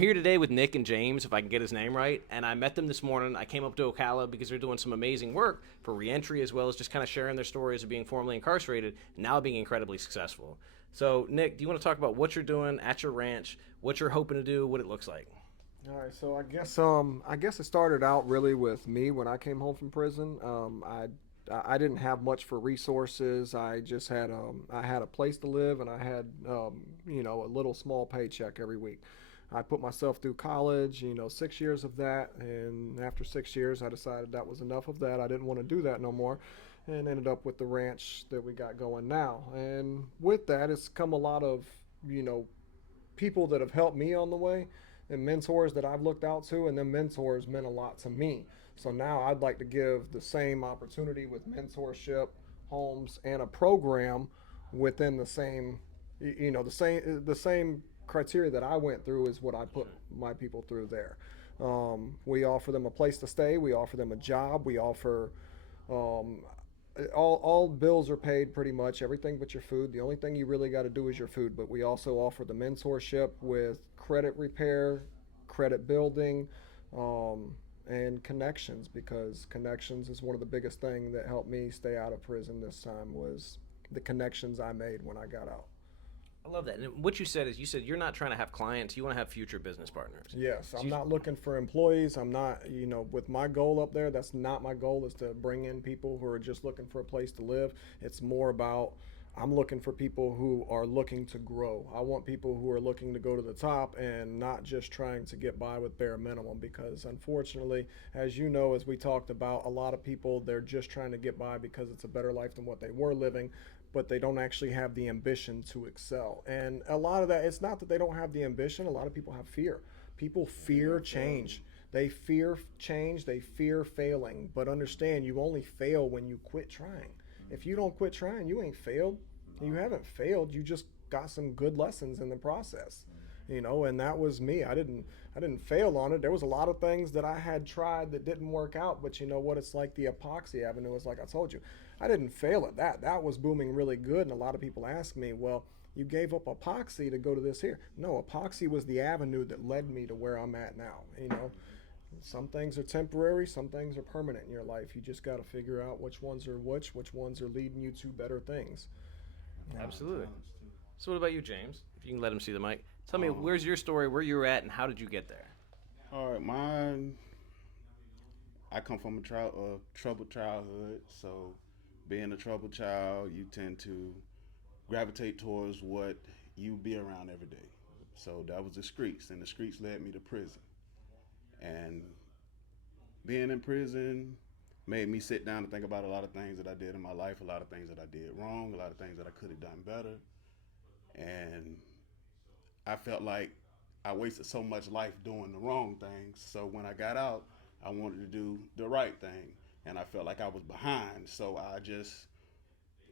Here today with Nick and James, if I can get his name right, and I met them this morning. I came up to Ocala because they're doing some amazing work for Reentry as well as just kind of sharing their stories of being formerly incarcerated and now being incredibly successful. So, Nick, do you want to talk about what you're doing at your ranch, what you're hoping to do, what it looks like? All right, so I guess it started out really with me when I came home from prison. I didn't have much for resources. I had a place to live and I had a little small paycheck every week. I put myself through college, 6 years of that, and after 6 years, I decided that was enough of that. I didn't want to do that no more, and ended up with the ranch that we got going now. And with that, it's come a lot of you know people that have helped me on the way and mentors that I've looked out to, and them mentors meant a lot to me. So now I'd like to give the same opportunity with mentorship, homes, and a program within the same, the same criteria that I went through is what I put my people through there. We offer them a place to stay. We offer them a job. We offer um, all bills are paid pretty much everything but your food. The only thing you really got to do is your food. But we also offer the mentorship with credit repair, credit building, um, and connections because connections is one of the biggest things that helped me stay out of prison this time was the connections I made when I got out. I love that. And what you said is you said you're not trying to have clients, you want to have future business partners. Yes, So I'm you, not looking for employees. I'm not, with my goal up there, that's not my goal is to bring in people who are just looking for a place to live. It's more about I'm looking for people who are looking to grow. I want people who are looking to go to the top and not just trying to get by with bare minimum because unfortunately, as you know, as we talked about, a lot of people they're just trying to get by because it's a better life than what they were living, but they don't actually have the ambition to excel. And a lot of that, it's not that they don't have the ambition, a lot of people have fear. People fear change. They fear change, they fear failing. But understand, you only fail when you quit trying. If you don't quit trying, you ain't failed. You haven't failed. You just got some good lessons in the process. And that was me. I didn't fail on it. There was a lot of things that I had tried that didn't work out, but you know what? It's like the epoxy avenue. It's like I told you. I didn't fail at that. That was booming really good, and a lot of people ask me, well, you gave up epoxy to go to this here. No, epoxy was the avenue that led me to where I'm at now. Some things are temporary, some things are permanent in your life. You just got to figure out which ones are which ones are leading you to better things. absolutely. So what about you, James? If you can let him see the mic. Tell me, Um, where's your story, where you were at, and how did you get there? all right, mine. I come from a troubled childhood, so being a troubled child, you tend to gravitate towards what you be around every day. So that was the streets, and the streets led me to prison. And being in prison made me sit down and think about a lot of things that I did in my life, a lot of things that I did wrong, a lot of things that I could have done better. And I felt like I wasted so much life doing the wrong things. So when I got out, I wanted to do the right thing. And I felt like I was behind. So I just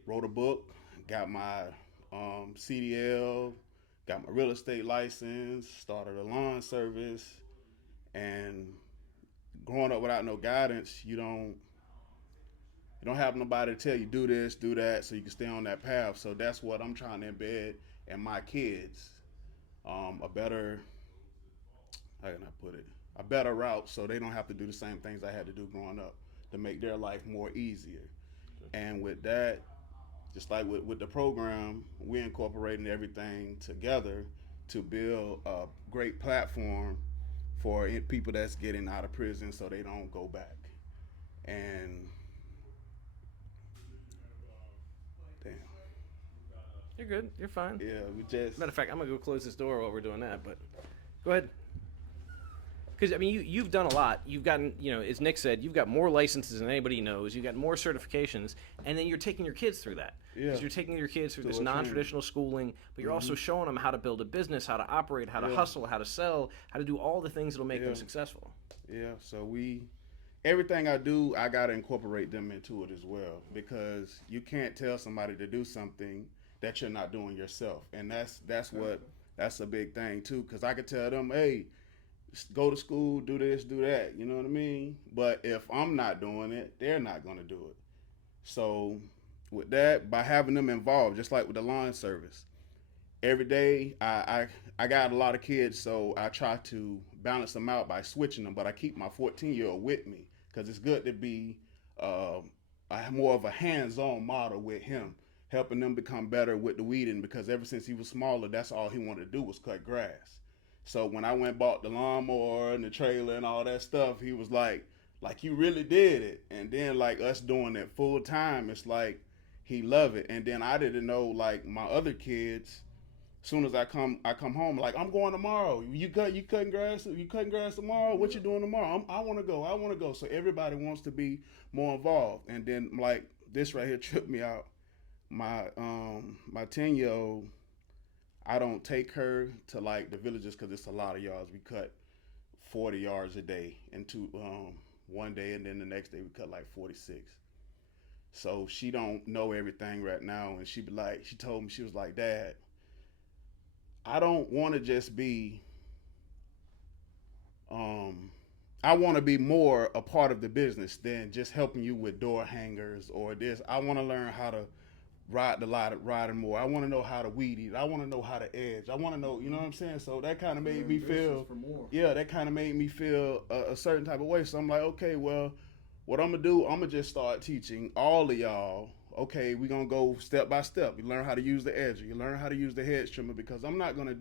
wrote a book, got my CDL, got my real estate license, started a lawn service. And growing up without no guidance, you don't have nobody to tell you do this, do that, so you can stay on that path. So that's what I'm trying to embed in my kids. A better, how can I put it? A better route so they don't have to do the same things I had to do growing up to make their life more easier. And with that, just like with the program, we're incorporating everything together to build a great platform for people that's getting out of prison so they don't go back. And damn, You're good. You're fine. yeah, we just Matter of fact, I'm gonna go close this door while we're doing that. But go ahead. Because I mean, you've done a lot. You've gotten, as Nick said, you've got more licenses than anybody knows. You've got more certifications, and then you're taking your kids through that. yeah, Because you're taking your kids through this through a training. non-traditional schooling, but you're also showing them how to build a business, how to operate, how to Yeah, hustle, how to sell, how to do all the things that'll make them yeah, successful. yeah. So everything I do, I gotta incorporate them into it as well because you can't tell somebody to do something that you're not doing yourself, and that's a big thing too. Because I could tell them, hey, go to school, do this, do that. You know what I mean? But if I'm not doing it, they're not gonna do it. So with that, by having them involved, just like with the lawn service, every day I got a lot of kids, so I try to balance them out by switching them. But I keep my 14-year-old with me because it's good to be uh, more of a hands-on model with him, helping them become better with the weeding. Because ever since he was smaller, that's all he wanted to do was cut grass. So when I went and bought the lawnmower and the trailer and all that stuff, he was like you really did it. And then like us doing it full time, it's like he loved it. And then I didn't know like my other kids. Soon as I come home, like I'm going tomorrow. You cutting grass? You cutting grass tomorrow? What you doing tomorrow? I want to go. I want to go. So everybody wants to be more involved. And then like this right here tripped me out. My 10-year-old, I don't take her to like the villages because it's a lot of yards. We cut 40 yards a day into one day, and then the next day we cut like 46. So she don't know everything right now, and she told me, she was like, Dad, I don't want to just be I want to be more a part of the business than just helping you with door hangers or this. I want to learn how to riding more. I want to know how to weed eat. I want to know how to edge. I want to know, you know what I'm saying? So that kind of made me feel, yeah, that kind of made me feel a certain type of way. So I'm like, okay, well, what I'm gonna do, I'm gonna just start teaching all of y'all. Okay, we're gonna go step by step. You learn how to use the edger. You learn how to use the hedge trimmer because I'm not gonna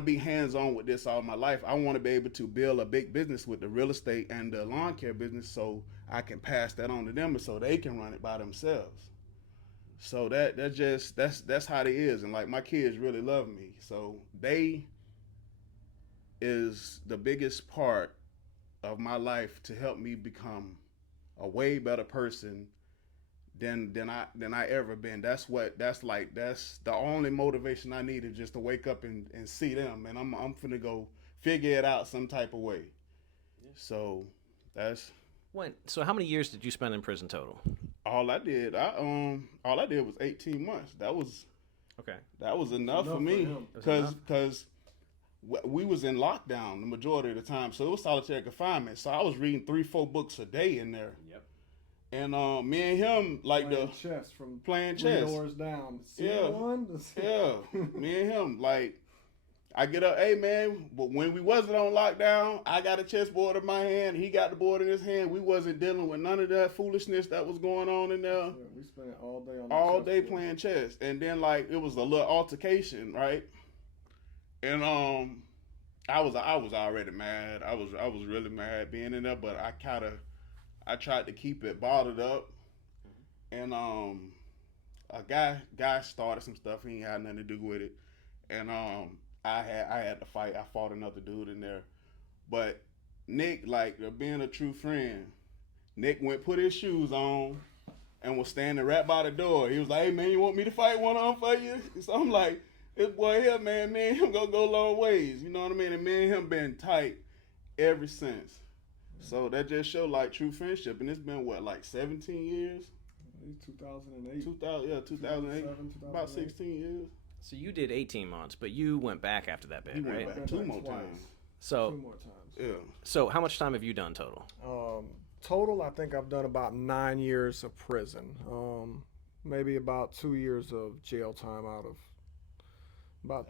be hands on with this all my life. I want to be able to build a big business with the real estate and the lawn care business, so I can pass that on to them, and so they can run it by themselves. So that's how it is, and like my kids really love me. So they is the biggest part of my life to help me become a way better person than I ever been. That's the only motivation I needed, just to wake up and see them, and I'm finna go figure it out some type of way. So that's So how many years did you spend in prison total? all I did. All I did was 18 months. Okay. That was enough for me because we was in lockdown the majority of the time, so it was solitary confinement. So I was reading 3-4 books a day in there. Yep. And me and him like playing chess from playing 3 chess doors down. Yeah. C1 Yeah, me and him like I get up, hey man, but when we wasn't on lockdown, I got a chessboard in my hand, he got the board in his hand. We wasn't dealing with none of that foolishness that was going on in there. Yeah, we spent all day on all day playing chess. And then like it was a little altercation, right? And I was already mad. I was really mad being in there, but I tried to keep it bottled up. And a guy started some stuff. He ain't had nothing to do with it. And I had to fight. I fought another dude in there. But Nick, like being a true friend, Nick put his shoes on and was standing right by the door. He was like, hey man, you want me to fight one on for you? So I'm like, this boy here, man, me and him gonna go long ways. You know what I mean? And me and him been tight ever since. So that just showed like true friendship. And it's been what, like 17 years? 2008. 2008. About 16 years. So you did 18 months, but you went back after that bed, right? Back two more times. So 2 more times. Yeah. So how much time have you done total? Total, I think I've done about 9 years of prison. Maybe about 2 years of jail time out of. I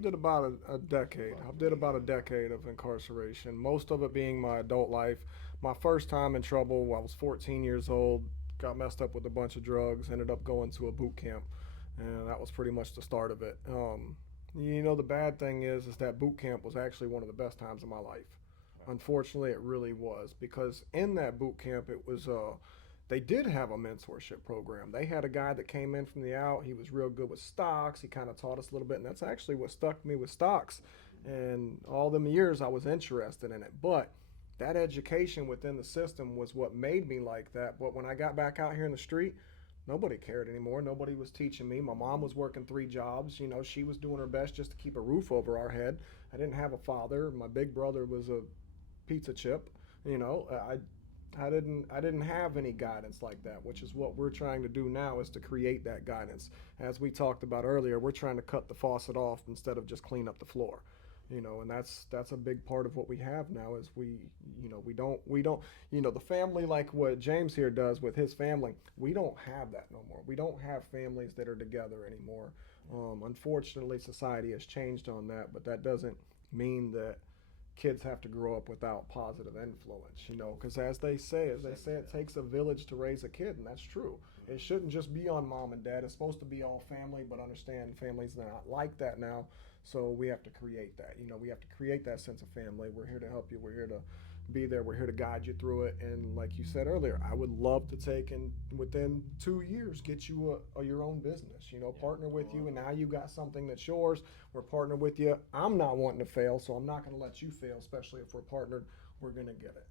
did about a decade. I did about a decade of incarceration. Most of it being my adult life. My first time in trouble, I was 14 years old. Got messed up with a bunch of drugs. Ended up going to a boot camp, and that was pretty much the start of it. You know, the bad thing is that boot camp was actually one of the best times of my life. Unfortunately, it really was, because in that boot camp, it was they did have a mentorship program. They had a guy that came in from the out. He was real good with stocks. He kind of taught us a little bit, and that's actually what stuck me with stocks. And all them years I was interested in it. But that education within the system was what made me like that. But when I got back out here in the street, nobody cared anymore. Nobody was teaching me. My mom was working 3 jobs. You know, she was doing her best just to keep a roof over our head. I didn't have a father. My big brother was a pizza chip. You know, I didn't have any guidance like that, which is what we're trying to do now, is to create that guidance. As we talked about earlier, we're trying to cut the faucet off instead of just clean up the floor. You know, and that's a big part of what we have now, is we don't, you know, the family, like what James here does with his family, we don't have that no more. We don't have families that are together anymore. Unfortunately, society has changed on that, but that doesn't mean that kids have to grow up without positive influence, because as they say, it takes a village to raise a kid, and that's true. It shouldn't just be on mom and dad. It's supposed to be all family, but understand families not like that now. So we have to create that. We have to create that sense of family. We're here to help you. We're here to be there. We're here to guide you through it. And like you said earlier, I would love to take and within 2 years get you your own business. Partner with you, and now you got something that's yours. We're partnered with you. I'm not wanting to fail, so I'm not going to let you fail. Especially if we're partnered, we're going to get it.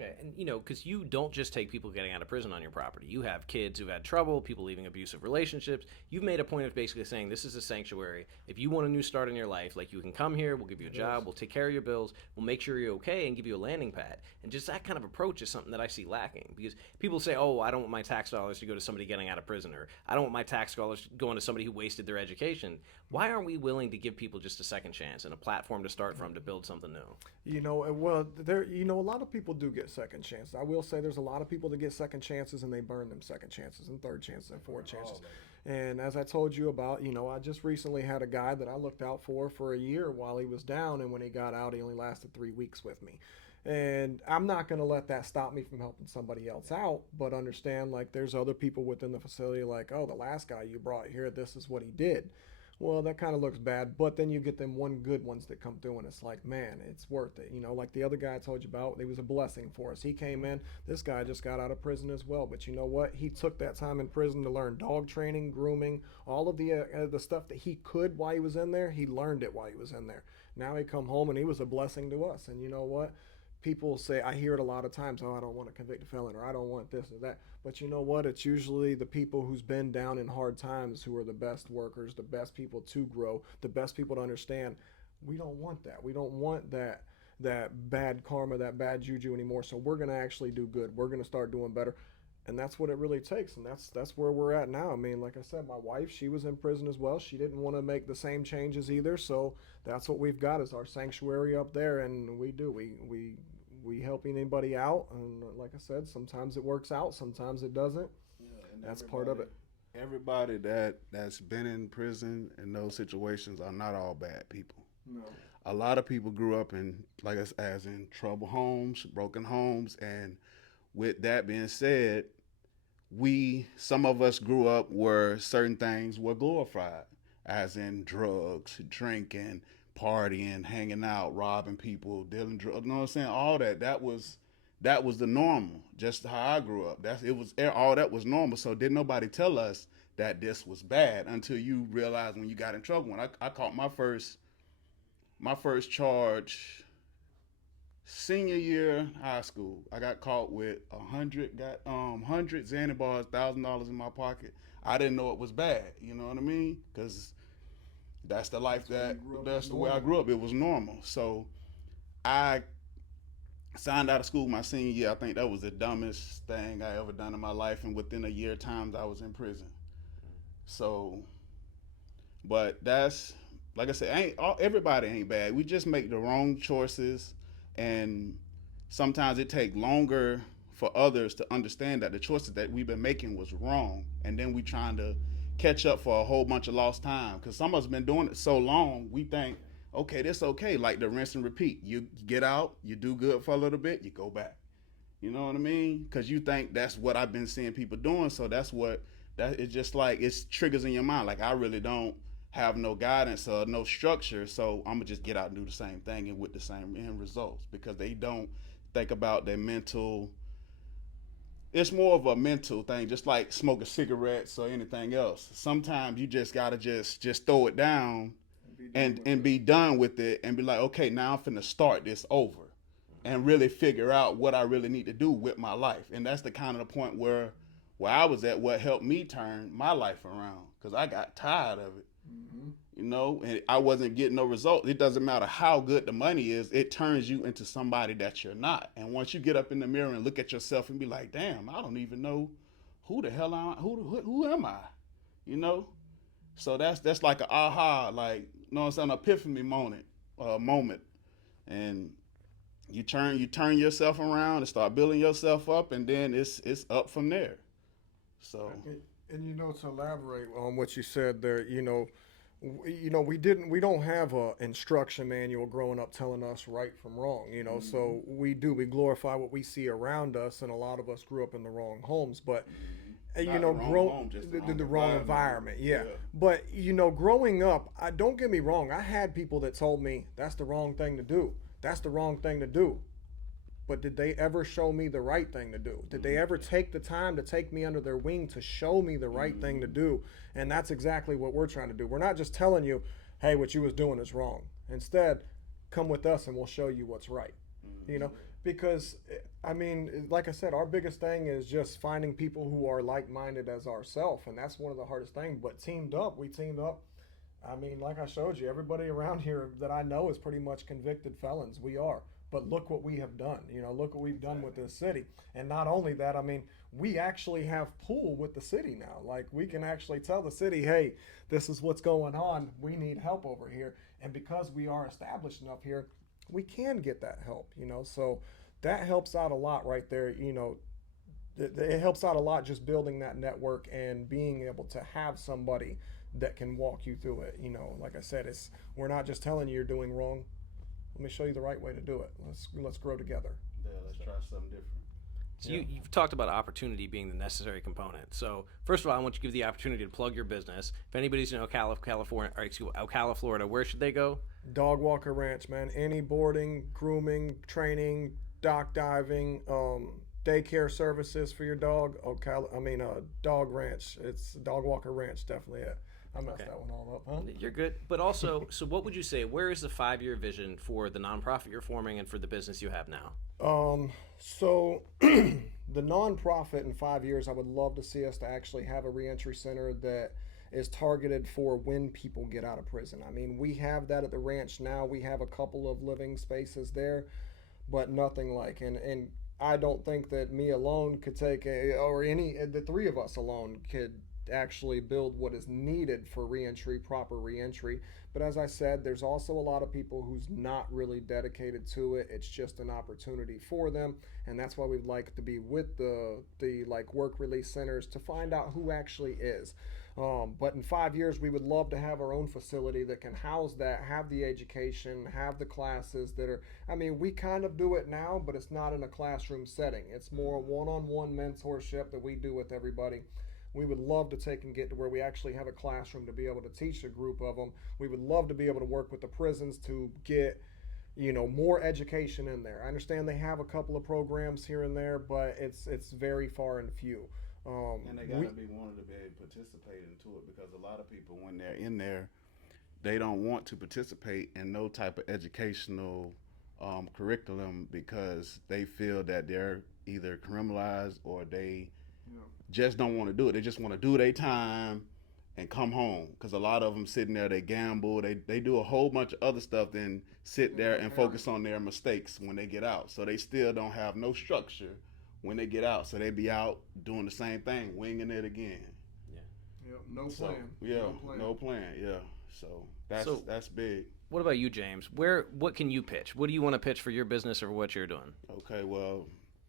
Okay, and because you don't just take people getting out of prison on your property. You have kids who've had trouble, people leaving abusive relationships. You've made a point of basically saying this is a sanctuary. If you want a new start in your life, like, you can come here, we'll give you a job, we'll take care of your bills, we'll make sure you're okay, and give you a landing pad. And just that kind of approach is something that I see lacking, because people say, oh, I don't want my tax dollars to go to somebody getting out of prison, or I don't want my tax dollars going to somebody who wasted their education. Why aren't we willing to give people just a second chance and a platform to start from to build something new? A lot of people do get second chances. I will say there's a lot of people that get second chances and they burn them second chances and third chances and fourth chances. And as I told you about, I just recently had a guy that I looked out for a year while he was down, and when he got out, he only lasted 3 weeks with me. And I'm not going to let that stop me from helping somebody else out, but understand, like, there's other people within the facility, like, oh, the last guy you brought here, this is what he did. Well, that kind of looks bad, but then you get them one good ones that come through, and it's like, man, it's worth it. Like the other guy I told you about, it was a blessing for us. He came in, this guy just got out of prison as well, but you know what? He took that time in prison to learn dog training, grooming, all of the stuff that he could while he was in there. He learned it while he was in there. Now he come home, and he was a blessing to us. And you know what? People say, I hear it a lot of times, oh, I don't want to convict a felon, or I don't want this or that. But you know what? It's usually the people who's been down in hard times who are the best workers, the best people to grow, the best people to understand. We don't want that. We don't want that bad karma, that bad juju anymore. So we're going to actually do good. We're going to start doing better. And that's what it really takes, and that's where we're at now. I mean, like I said, my wife, she was in prison as well. She didn't want to make the same changes either, so that's what we've got is our sanctuary up there, and we help anybody out. And like I said, sometimes it works out, sometimes it doesn't. And that's part of it. Everybody that's been in prison in those situations are not all bad people. No. A lot of people grew up in, like as in troubled homes, broken homes, and with that being said, some of us grew up where certain things were glorified, as in drugs, drinking, partying, hanging out, robbing people, dealing drugs. You know what I'm saying? All that was the normal. Just how I grew up. All that was normal. So didn't nobody tell us that this was bad until you realize when you got in trouble. When I caught my first charge senior year high school, I got caught with 100 Xanny bars, $1,000 in my pocket. I didn't know it was bad. You know what I mean? Because that's the life that's the way I grew up. It was normal. So I signed out of school my senior year. I think that was the dumbest thing I ever done in my life. And within a year times, I was in prison. So, but that's, like I said, everybody ain't bad. We just make the wrong choices. And sometimes it takes longer for others to understand that the choices that we've been making was wrong. And then we trying to catch up for a whole bunch of lost time. Because some of us been doing it so long, we think, okay, this okay. Like the rinse and repeat. You get out, you do good for a little bit, you go back. You know what I mean? Because you think that's what I've been seeing people doing. So it's just like, it's triggers in your mind. Like, I really don't have no guidance or no structure, so I'm gonna just get out and do the same thing and with the same end results, because they don't think about their mental. It's more of a mental thing, just like smoking cigarettes or anything else. Sometimes you just gotta just throw it down and be done with it and be like, okay, now I'm finna start this over and really figure out what I really need to do with my life. And that's the kind of the point where I was at, what helped me turn my life around, because I got tired of it. And I wasn't getting no results. It doesn't matter how good the money is, it turns you into somebody that you're not. And once you get up in the mirror and look at yourself and be like, damn, I don't even know who the hell who am I? So that's like an aha, like, an epiphany moment. And you turn yourself around and start building yourself up, and then it's up from there. So And to elaborate on what you said there, we don't have a instruction manual growing up telling us right from wrong. So we glorify what we see around us, and a lot of us grew up in the wrong homes, but Not the wrong home, just the wrong environment. Yeah. Yeah. But growing up, I don't get me wrong, I had people that told me that's the wrong thing to do. That's the wrong thing to do. But did they ever show me the right thing to do? Did they ever take the time to take me under their wing to show me the right thing to do? And that's exactly what we're trying to do. We're not just telling you, hey, what you was doing is wrong. Instead, come with us and we'll show you what's right. Because like I said, our biggest thing is just finding people who are like-minded as ourselves, and that's one of the hardest things. But we teamed up. Like I showed you, everybody around here that I know is pretty much convicted felons. We are. But look what we have done. Look what we've done with this city. And not only that, we actually have pull with the city now. Like, we can actually tell the city, hey, this is what's going on. We need help over here. And because we are established enough here, we can get that help, So that helps out a lot right there. It helps out a lot just building that network and being able to have somebody that can walk you through it. Like I said, we're not just telling you you're doing wrong. Let me show you the right way to do it. Let's grow together. Yeah, let's try something different. So you've talked about opportunity being the necessary component. So first of all, I want you to give the opportunity to plug your business. If anybody's in Ocala, Florida, where should they go? Dog Walker Ranch, man. Any boarding, grooming, training, dock diving, daycare services for your dog. Dog Ranch. It's Dog Walker Ranch, definitely it. I messed that one all up, huh? You're good. But also, so what would you say? Where is the 5-year vision for the nonprofit you're forming and for the business you have now? So the nonprofit in 5 years, I would love to see us to actually have a reentry center that is targeted for when people get out of prison. We have that at the ranch now. We have a couple of living spaces there, but nothing like, and I don't think that me alone could take the three of us alone could actually build what is needed for reentry, proper reentry. But as I said, there's also a lot of people who's not really dedicated to it. It's just an opportunity for them, and that's why we'd like to be with the work release centers to find out who actually is. But in 5 years, we would love to have our own facility that can house that, have the education, have the classes that are, we kind of do it now, but it's not in a classroom setting. It's more one-on-one mentorship that we do with everybody. We would love to take and get to where we actually have a classroom to be able to teach a group of them. We would love to be able to work with the prisons to get, more education in there. I understand they have a couple of programs here and there, but it's very far and few. And they gotta be wanting to be able to participate into it, because a lot of people, when they're in there, they don't want to participate in no type of educational curriculum, because they feel that they're either criminalized or they just don't want to do it. They just want to do their time and come home, because a lot of them sitting there, they gamble, they do a whole bunch of other stuff, then sit there and focus on their mistakes when they get out. So they still don't have no structure when they get out. So they be out doing the same thing, winging it again. Yeah, no plan. No plan. Yeah. So that's big. What about you, James? What can you pitch? What do you want to pitch for your business or what you're doing? Okay, well,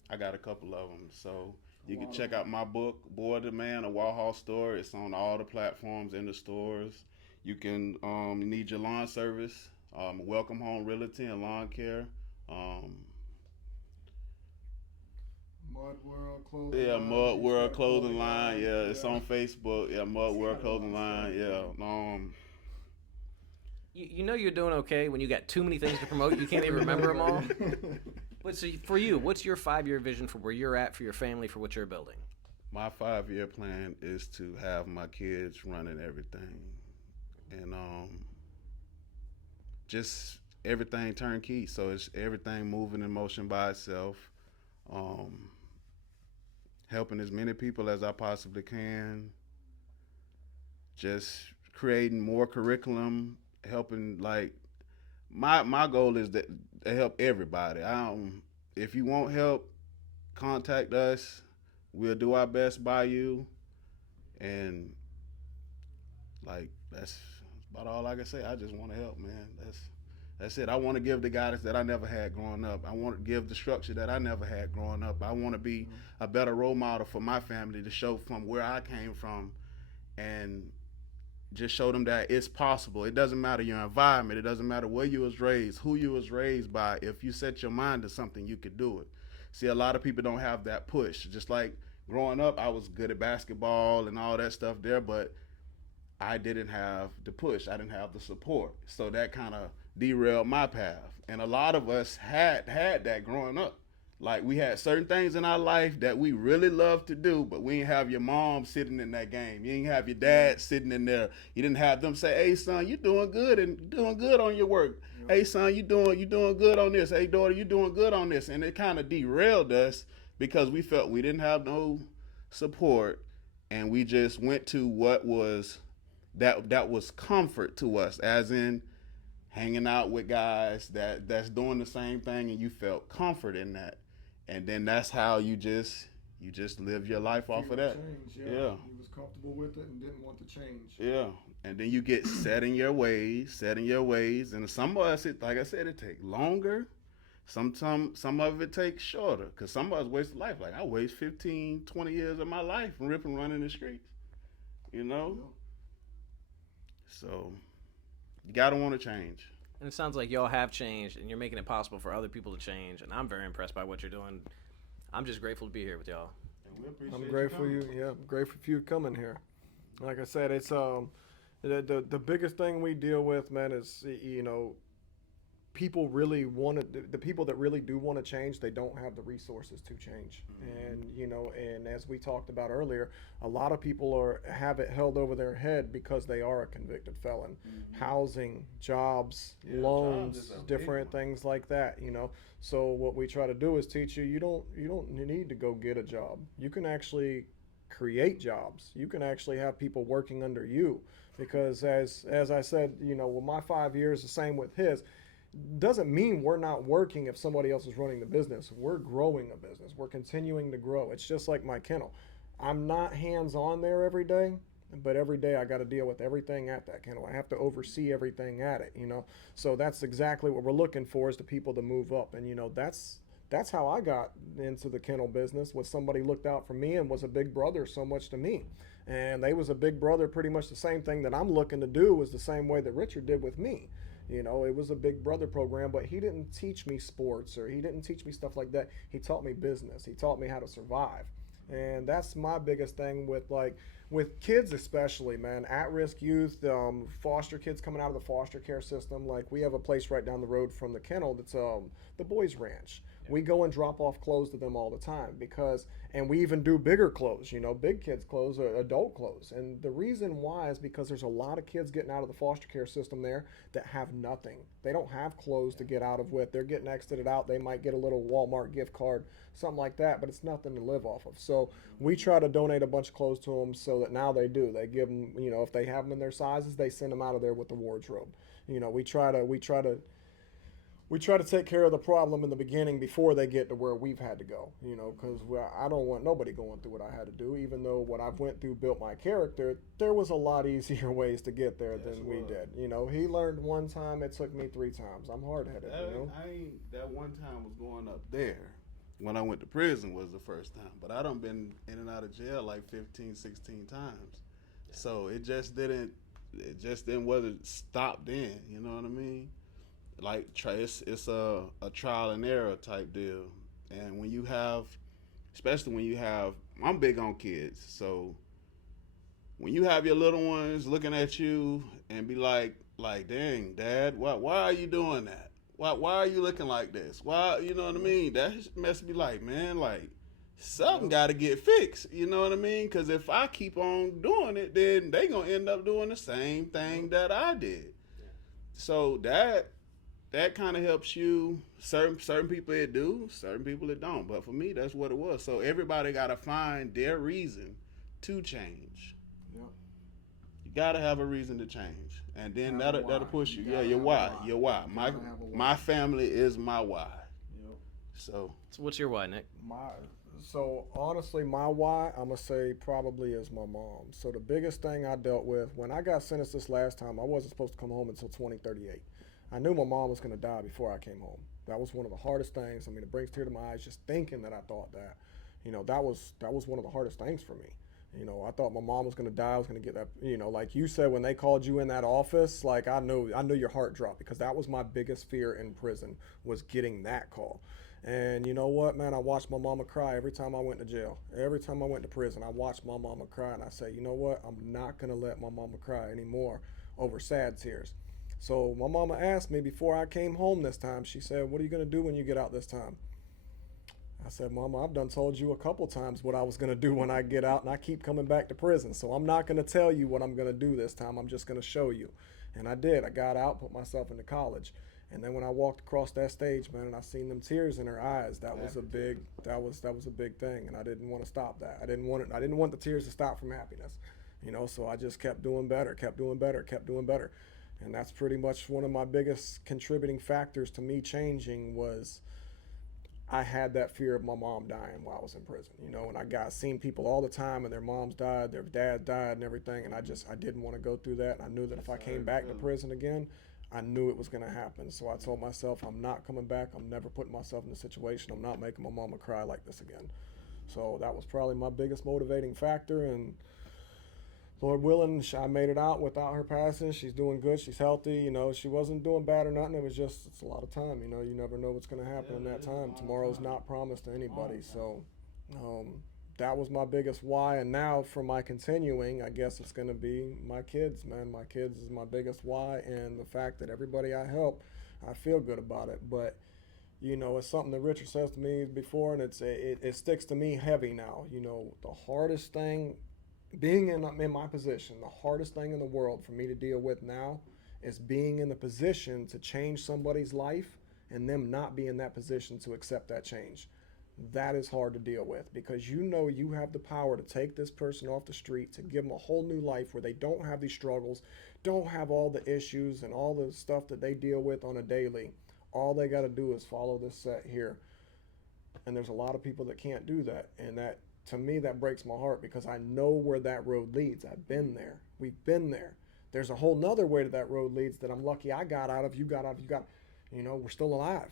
I got a couple of them. So you can check out my book, Boy the Man, a Warhol Store. It's on all the platforms in the stores. You can need your lawn service, Welcome Home Realty and Lawn Care. Mud World Clothing. Yeah, Mud World Clothing Line. Yeah, it's on Facebook. Yeah, Mud World Clothing Line. Yeah. You know you're doing okay when you got too many things to promote. You can't even remember them all. But so for you, what's your 5-year vision for where you're at, for your family, for what you're building? My 5-year plan is to have my kids running everything, and just everything turnkey. So it's everything moving in motion by itself. Helping as many people as I possibly can. Just creating more curriculum, helping, like, my goal is to help everybody. If you want help, contact us. We'll do our best by you. And that's about all I can say. I just want to help, man. That's it. I want to give the guidance that I never had growing up. I want to give the structure that I never had growing up. I want to be a better role model for my family to show from where I came from and just show them that it's possible. It doesn't matter your environment. It doesn't matter where you was raised, who you was raised by. If you set your mind to something, you could do it. See, a lot of people don't have that push. Just like growing up, I was good at basketball and all that stuff there, but I didn't have the push. I didn't have the support. So that kind of derailed my path. And a lot of us had that growing up. Like we had certain things in our life that we really loved to do, but we didn't have your mom sitting in that game. You didn't have your dad sitting in there. You didn't have them say, "Hey son, you doing good and doing good on your work. Hey son, you doing good on this. Hey daughter, you doing good on this." And it kind of derailed us because we felt we didn't have no support, and we just went to what was that was comfort to us, as in hanging out with guys that's doing the same thing, and you felt comfort in that, and then that's how you just live your life off of that. Change, yeah. He was comfortable with it and didn't want to change. Yeah. And then you get set in your ways, and some of us, like I said, it take longer. Some of it takes shorter, because some of us waste life. Like I waste 15, 20 years of my life ripping, running the streets, you know? Yeah. So you gotta want to change. And it sounds like y'all have changed, and you're making it possible for other people to change. And I'm very impressed by what you're doing. I'm just grateful to be here with y'all. I'm grateful I'm grateful for you coming here. Like I said, it's the biggest thing we deal with, man, is people really the people that really do want to change, they don't have the resources to change. And as we talked about earlier, a lot of people have it held over their head because they are a convicted felon. Housing, jobs, loans, different things like that. So what we try to do is teach you, you don't need to go get a job. You can actually create jobs. You can actually have people working under you, because as I said, with my 5 years, the same with his, doesn't mean we're not working if somebody else is running the business. We're growing a business. We're continuing to grow. It's just like my kennel. I'm not hands-on there every day, but every day I got to deal with everything at that kennel. I have to oversee everything at it, So that's exactly what we're looking for, is the people to move up. And, that's how I got into the kennel business, was somebody looked out for me and was a big brother so much to me. And they was a big brother, pretty much the same thing that I'm looking to do was the same way that Richard did with me. It was a big brother program, but he didn't teach me sports, or he didn't teach me stuff like that. He taught me business. He taught me how to survive. And that's my biggest thing with kids, especially, man, at-risk youth, foster kids coming out of the foster care system. Like, we have a place right down the road from the kennel that's the Boys Ranch. We go and drop off clothes to them all the time, and we even do bigger clothes, big kids clothes, adult clothes. And the reason why is because there's a lot of kids getting out of the foster care system there that have nothing. They don't have clothes to get out of with. They're getting exited out. They might get a little Walmart gift card, something like that, but it's nothing to live off of. So we try to donate a bunch of clothes to them, so that now they do. They give them, if they have them in their sizes, they send them out of there with the wardrobe. We try to take care of the problem in the beginning before they get to where we've had to go, because I don't want nobody going through what I had to do. Even though what I've went through built my character, there was a lot easier ways to get there than we did. He learned one time, it took me 3 times. I'm hard-headed, That one time was going up there. When I went to prison was the first time. But I done been in and out of jail like 15, 16 times. So it just wasn't stopped then, you know what I mean? Like, it's a trial and error type deal. And especially when you have, I'm big on kids. So when you have your little ones looking at you and be like, dang, Dad, why are you doing that? Why are you looking like this? Why, you know what I mean? That must be like, man, like, something got to get fixed. You know what I mean? Because if I keep on doing it, then they going to end up doing the same thing that I did. So that kind of helps you. Certain people it do, certain people it don't. But for me, that's what it was. So everybody got to find their reason to change. Yeah. You got to have a reason to change. And then that'll push you. Yeah, your why. Your why. My family is my why. Yep. So what's your why, Nick? So honestly, my why, I'm going to say probably is my mom. So the biggest thing I dealt with, when I got sentenced this last time, I wasn't supposed to come home until 2038. I knew my mom was going to die before I came home. That was one of the hardest things. I mean, it brings tears to my eyes just thinking that I thought that. That was one of the hardest things for me. I thought my mom was going to die. I was going to get that. Like you said, when they called you in that office, like I knew your heart dropped, because that was my biggest fear in prison, was getting that call. And you know what, man? I watched my mama cry every time I went to jail. Every time I went to prison, I watched my mama cry, and I say, you know what? I'm not going to let my mama cry anymore over sad tears. So my mama asked me before I came home this time, she said, what are you going to do when you get out this time? I said, Mama, I've done told you a couple times what I was going to do when I get out, and I keep coming back to prison. So I'm not going to tell you what I'm going to do this time. I'm just going to show you. And I did. I got out, put myself into college. And then when I walked across that stage, man, and I seen them tears in her eyes, that was a big thing. And I didn't want to stop that. I didn't want the tears to stop from happiness. So I just kept doing better, kept doing better, kept doing better. And that's pretty much one of my biggest contributing factors to me changing, was I had that fear of my mom dying while I was in prison, and I seen people all the time, and their moms died, their dad died and everything. And I didn't want to go through that. And I knew that if I came back to prison again, I knew it was going to happen. So I told myself, I'm not coming back. I'm never putting myself in a situation. I'm not making my mama cry like this again. So that was probably my biggest motivating factor. And Lord willing, I made it out without her passing. She's doing good. She's healthy. She wasn't doing bad or nothing. It was just, it's a lot of time. You never know what's going to happen in that time. Tomorrow's not promised to anybody. So that was my biggest why. And now for my continuing, I guess it's going to be my kids, man. My kids is my biggest why. And the fact that everybody I help, I feel good about it. But, it's something that Richard says to me before, and it sticks to me heavy now. The hardest thing, being in my position, the hardest thing in the world for me to deal with now is being in the position to change somebody's life and them not be in that position to accept that change. That is hard to deal with, because you have the power to take this person off the street, to give them a whole new life where they don't have these struggles, don't have all the issues and all the stuff that they deal with on a daily. All they got to do is follow this set here. And there's a lot of people that can't do that. And that, to me, that breaks my heart, because I know where that road leads. I've been there. We've been there. There's a whole nother way to that road leads that I'm lucky I got out of. You got out of. We're still alive.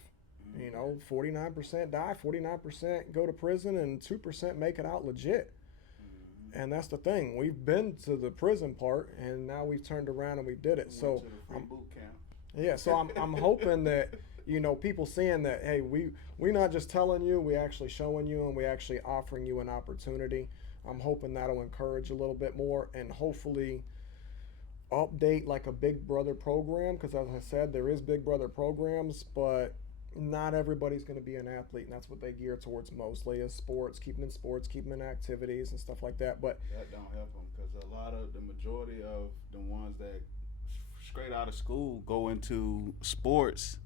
49% die, 49% go to prison, and 2% make it out legit. And that's the thing. We've been to the prison part, and now we've turned around and we did it. So boot camp. Yeah, so I'm hoping that people seeing that, hey, we're not just telling you, we actually showing you, and we actually offering you an opportunity. I'm hoping that'll encourage a little bit more, and hopefully update like a Big Brother program, because as I said, there is Big Brother programs, but not everybody's going to be an athlete, and that's what they gear towards mostly, is sports, keep them in activities and stuff like that. But that don't help them, because a lot of the majority of the ones that straight out of school go into sports,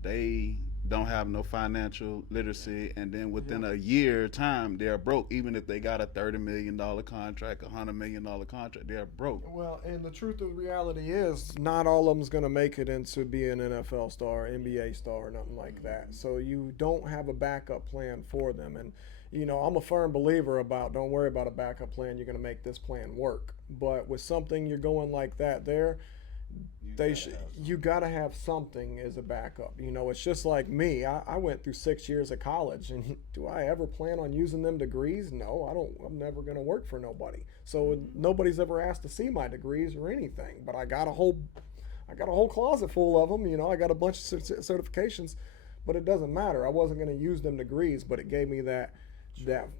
they don't have no financial literacy, and then within a year time they're broke. Even if they got a $30 million contract, $100 million contract, they're broke. Well, and the truth of the reality is, not all of them's going to make it into being an NFL star, NBA star, or nothing like that. So you don't have a backup plan for them. And I'm a firm believer about, don't worry about a backup plan, you're going to make this plan work. But with something you're going like that there, you got to have something as a backup. It's just like me. I went through 6 years of college, and do I ever plan on using them degrees? No, I don't. I'm never going to work for nobody. So nobody's ever asked to see my degrees or anything. But I got a whole closet full of them. I got a bunch of certifications, but it doesn't matter. I wasn't going to use them degrees, but it gave me that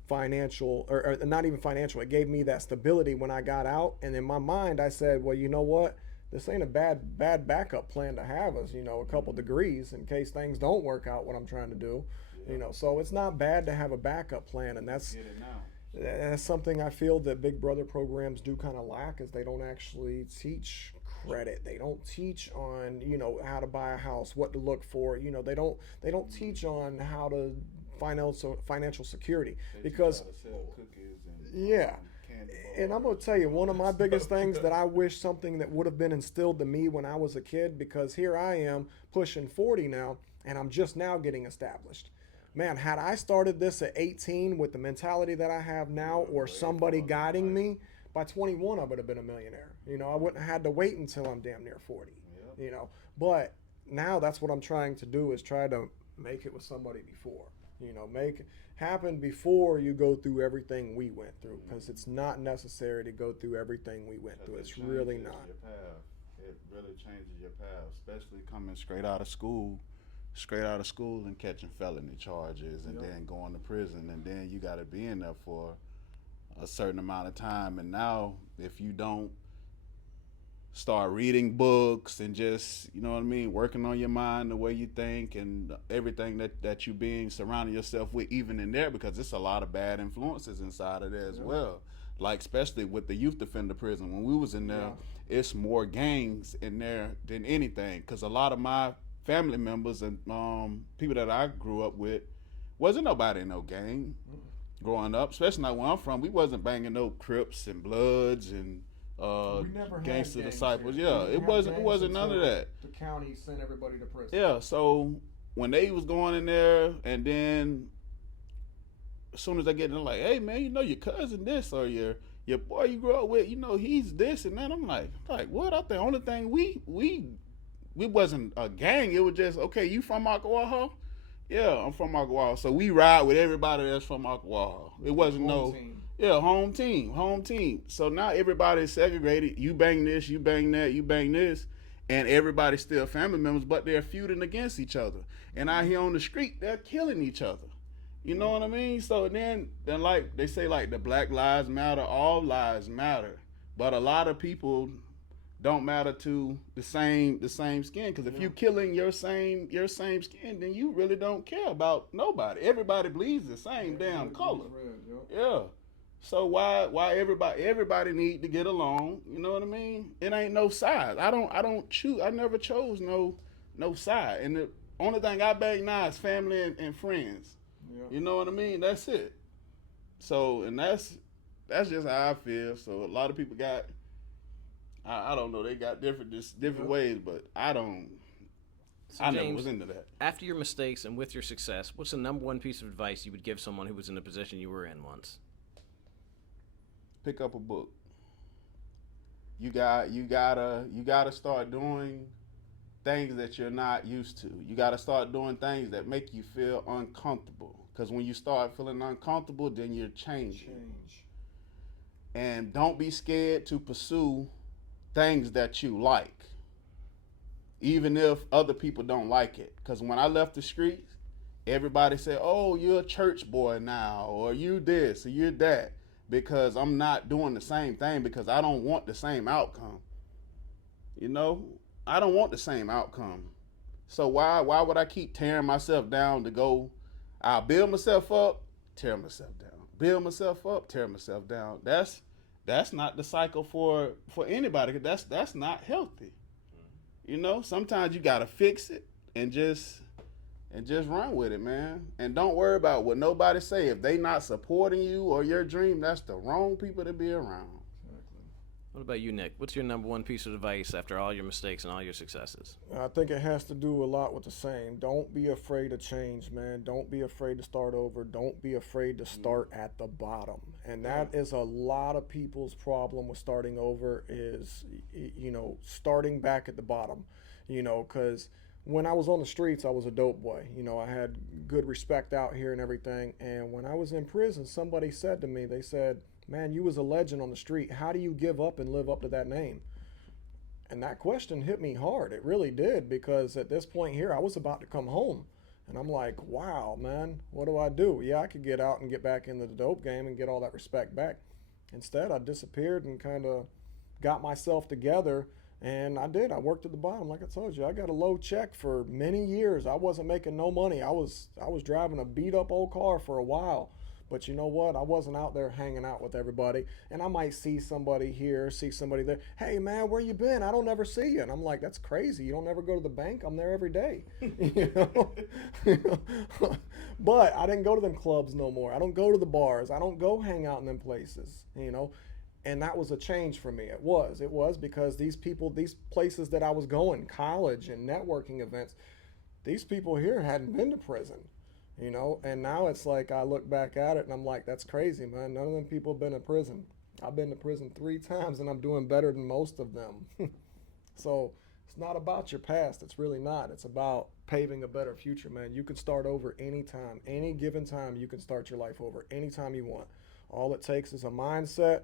financial, or not even financial. It gave me that stability when I got out. And in my mind, I said, well, you know what? This ain't a bad backup plan to have, as a couple degrees in case things don't work out what I'm trying to do. So it's not bad to have a backup plan, and that's something I feel that Big Brother programs do kind of lack, is they don't actually teach credit. They don't teach on how to buy a house, what to look for. They don't teach on how to financial security, because yeah. And I'm going to tell you, one of my biggest things that I wish something that would have been instilled to me when I was a kid, because here I am pushing 40 now, and I'm just now getting established. Man, had I started this at 18 with the mentality that I have now, or somebody guiding me, by 21 I would have been a millionaire. I wouldn't have had to wait until I'm damn near 40. But now that's what I'm trying to do, is try to make it with somebody before. Make it happen before you go through everything we went through, because it's not necessary to go through everything we went through. It's really not. Your path. It really changes your path, especially coming straight out of school and catching felony charges and then going to prison, and then you got to be in there for a certain amount of time. And now if you don't start reading books and just, you know what I mean, working on your mind, the way you think, and everything that you being surrounding yourself with, even in there, because it's a lot of bad influences inside of there as well. Like especially with the youth defender prison, when we was in there, it's more gangs in there than anything, because a lot of my family members and people that I grew up with wasn't nobody in no gang growing up, especially not where I'm from. We wasn't banging no Crips and Bloods and gangster disciples. It wasn't none of that. The county sent everybody to prison. Yeah, so when they was going in there, and then as soon as I get in, like, hey man, your cousin this, or your boy you grew up with, he's this and that. I'm like what? I think the only thing we wasn't a gang. It was just, okay, you from Ocklawaha? Yeah, I'm from Ocklawaha. So we ride with everybody that's from Ocklawaha. It wasn't home team. So now everybody's segregated. You bang this, you bang that, you bang this, and everybody's still family members, but they're feuding against each other. And out here on the street, they're killing each other. You know what I mean? So then like they say, like the Black Lives Matter, all lives matter, but a lot of people don't matter to the same skin, because if you killing your same skin, then you really don't care about nobody. Everybody bleeds the same damn color. Yeah. So why everybody need to get along? You know what I mean? It ain't no side. I never chose no side. And the only thing I bang now is family and friends. Yeah. You know what I mean? That's it. So, and that's just how I feel. So a lot of people got, I don't know, they got different ways, but I don't. So I James, never was into that. After your mistakes and with your success, what's the number one piece of advice you would give someone who was in a position you were in once? Pick up a book. You gotta start doing things that you're not used to. You gotta start doing things that make you feel uncomfortable. Because when you start feeling uncomfortable, then you're changing. And don't be scared to pursue things that you like, even if other people don't like it. Because when I left the streets, everybody said, oh, you're a church boy now, or you this, or you're that, because I'm not doing the same thing, because I don't want the same outcome. I don't want the same outcome. So why would I keep tearing myself down to go? I'll build myself up, tear myself down. Build myself up, tear myself down. That's not the cycle for anybody. That's not healthy. Sometimes you gotta fix it and just run with it, man. And don't worry about what nobody say. If they not supporting you or your dream, that's the wrong people to be around. What about you, Nick? What's your number one piece of advice after all your mistakes and all your successes? I think it has to do a lot with the same. Don't be afraid to change, man. Don't be afraid to start over. Don't be afraid to start at the bottom. And that is a lot of people's problem with starting over, is, starting back at the bottom, because when I was on the streets, I was a dope boy. I had good respect out here and everything. And when I was in prison, somebody said to me, they said, man, you was a legend on the street. How do you give up and live up to that name? And that question hit me hard. It really did, because at this point here, I was about to come home. And I'm like, wow, man, what do I do? Yeah, I could get out and get back into the dope game and get all that respect back. Instead, I disappeared and kind of got myself together. And I did. I worked at the bottom. Like I told you, I got a low check for many years. I wasn't making no money. I was driving a beat up old car for a while. But you know what? I wasn't out there hanging out with everybody. And I might see somebody here, see somebody there. Hey, man, where you been? I don't ever see you. And I'm like, that's crazy. You don't ever go to the bank? I'm there every day. But I didn't go to them clubs no more. I don't go to the bars. I don't go hang out in them places, And that was a change for me. It was because these places that I was going, college and networking events, these people here hadn't been to prison. And now it's like I look back at it and I'm like, that's crazy, man. None of them people have been in prison. I've been to prison 3 times and I'm doing better than most of them. So It's not about your past. It's really not. It's about paving a better future, man. You can start over anytime. Any given time, you can start your life over anytime you want. All it takes is a mindset.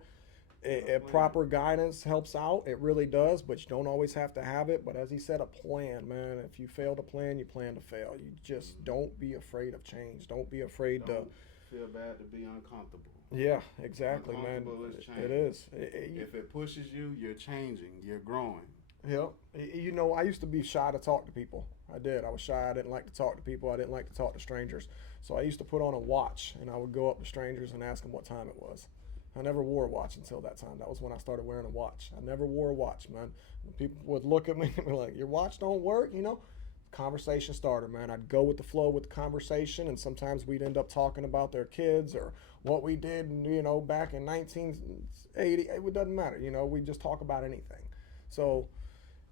Proper guidance helps out. It really does, but you don't always have to have it. But as he said, a plan, man. If you fail to plan, you plan to fail. You just don't be afraid of change. Don't be afraid Don't feel bad to be uncomfortable. Yeah, exactly, man. Is It is. If it pushes you, you're changing. You're growing. Yeah. You know, I used to be shy to talk to people. I did. I was shy. I didn't like to talk to people. I didn't like to talk to strangers. So I used to put on a watch, and I would go up to strangers and ask them what time it was. I never wore a watch until that time. That was when I started wearing a watch. I never wore a watch, man. People would look at me and be like, your watch don't work, you know? Conversation starter, man. I'd go with the flow with the conversation, and sometimes we'd end up talking about their kids or what we did, you know, back in 1980. It doesn't matter, you know. We just talk about anything. So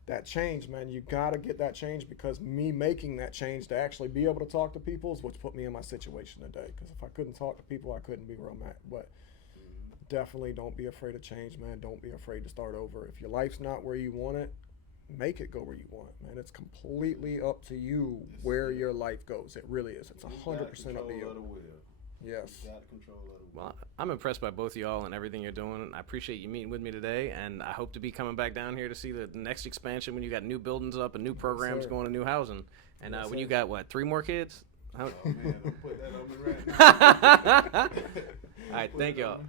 that change, man, you got to get that change, because me making that change to actually be able to talk to people is what's put me in my situation today. Because if I couldn't talk to people, I couldn't be where I'm at. But definitely don't be afraid of change, man. Don't be afraid to start over. If your life's not where you want it, make it go where you want, man. It's completely up to you where your life goes. It really is. It's 100% up to you. Yes. Well, I'm impressed by both of y'all and everything you're doing. I appreciate you meeting with me today, and I hope to be coming back down here to see the next expansion when you got new buildings up and new programs going to new housing. And when you got, what, 3 more kids? Oh, man, don't put that on me right now. All right, thank y'all.